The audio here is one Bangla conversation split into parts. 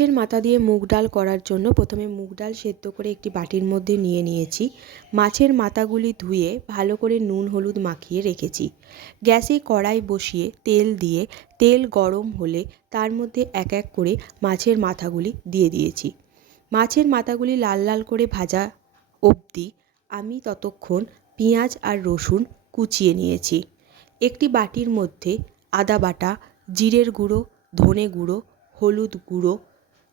মাছের মাথা দিয়ে মুগ ডাল করার জন্য প্রথমে মুগ ডাল সেদ্ধ করে একটি বাটির মধ্যে নিয়ে নিয়েছি। মাছের মাথাগুলি ধুয়ে ভালো করে নুন হলুদ মাখিয়ে রেখেছি। গ্যাসে কড়াই বসিয়ে তেল দিয়ে তেল গরম হলে তার মধ্যে এক এক করে মাছের মাথাগুলি দিয়ে দিয়েছি। মাছের মাথাগুলি লাল লাল করে ভাজা অবধি আমি ততক্ষণ পেঁয়াজ আর রসুন কুচিয়ে নিয়েছি। একটি বাটির মধ্যে আদা বাটা, জিরের গুঁড়ো, ধনে গুঁড়ো, হলুদ গুঁড়ো,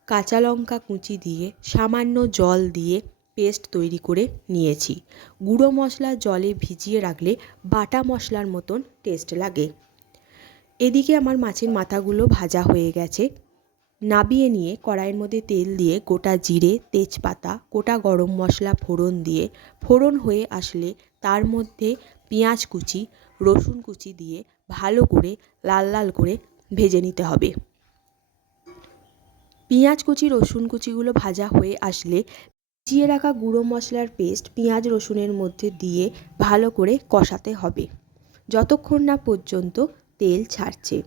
কাঁচা লঙ্কা কুচি দিয়ে সামান্য জল দিয়ে পেস্ট তৈরি করে নিয়েছি। গুঁড়ো মশলা জলে ভিজিয়ে রাখলে বাটা মশলার মতন টেস্ট লাগে। এদিকে আমার মাছের মাথাগুলো ভাজা হয়ে গেছে। নাবিয়ে নিয়ে কড়াইয়ের মধ্যে তেল দিয়ে গোটা জিরে, তেজপাতা, গোটা গরম মশলা ফোড়ন দিয়ে ফোড়ন হয়ে আসলে তার মধ্যে পেঁয়াজ কুচি, রসুন কুচি দিয়ে ভালো করে লাল লাল করে ভেজে নিতে হবে। পেঁয়াজ কুচি রসুন কুচিগুলো ভাজা হয়ে আসলে ভিজিয়ে রাখা গুঁড়ো মশলার পেস্ট পেঁয়াজ রসুনের মধ্যে দিয়ে ভালো করে কষাতে হবে যতক্ষণ না পর্যন্ত তেল ছাড়ছে।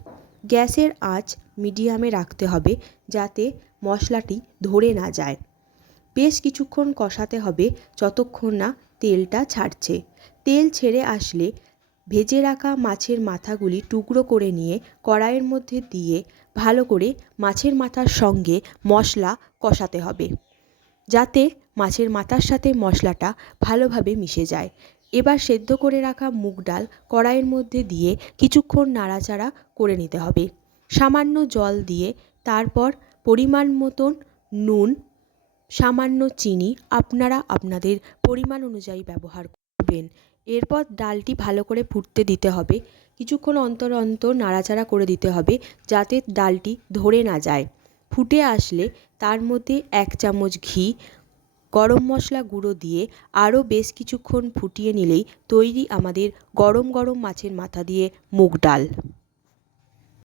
গ্যাসের আঁচ মিডিয়ামে রাখতে হবে যাতে মশলাটি ধরে না যায়। বেশ কিছুক্ষণ কষাতে হবে যতক্ষণ না তেলটা ছাড়ছে। তেল ছেড়ে আসলে ভেজে রাখা মাছের মাথাগুলি টুকরো করে নিয়ে কড়াইয়ের মধ্যে দিয়ে ভালো করে মাছের মাথার সঙ্গে মশলা কষাতে হবে যাতে মাছের মাথার সাথে মশলাটা ভালোভাবে মিশে যায়। এবার সেদ্ধ করে রাখা মুগ ডাল কড়াইয়ের মধ্যে দিয়ে কিছুক্ষণ নাড়াচাড়া করে নিতে হবে। সামান্য জল দিয়ে তারপর পরিমাণ মতন নুন, সামান্য চিনি আপনারা আপনাদের পরিমাণ অনুযায়ী ব্যবহার করবেন। এরপর ডালটি ভালো করে ফুটতে দিতে হবে। কিছুক্ষণ অন্তর অন্তর নাড়াচাড়া করে দিতে হবে যাতে ডালটি ধরে না যায়। ফুটে আসলে তার মধ্যে 1 চামচ ঘি, গরম মশলা গুঁড়ো দিয়ে আরও বেশ কিছুক্ষণ ফুটিয়ে নিলেই তৈরি আমাদের গরম গরম মাছের মাথা দিয়ে মুগ ডাল।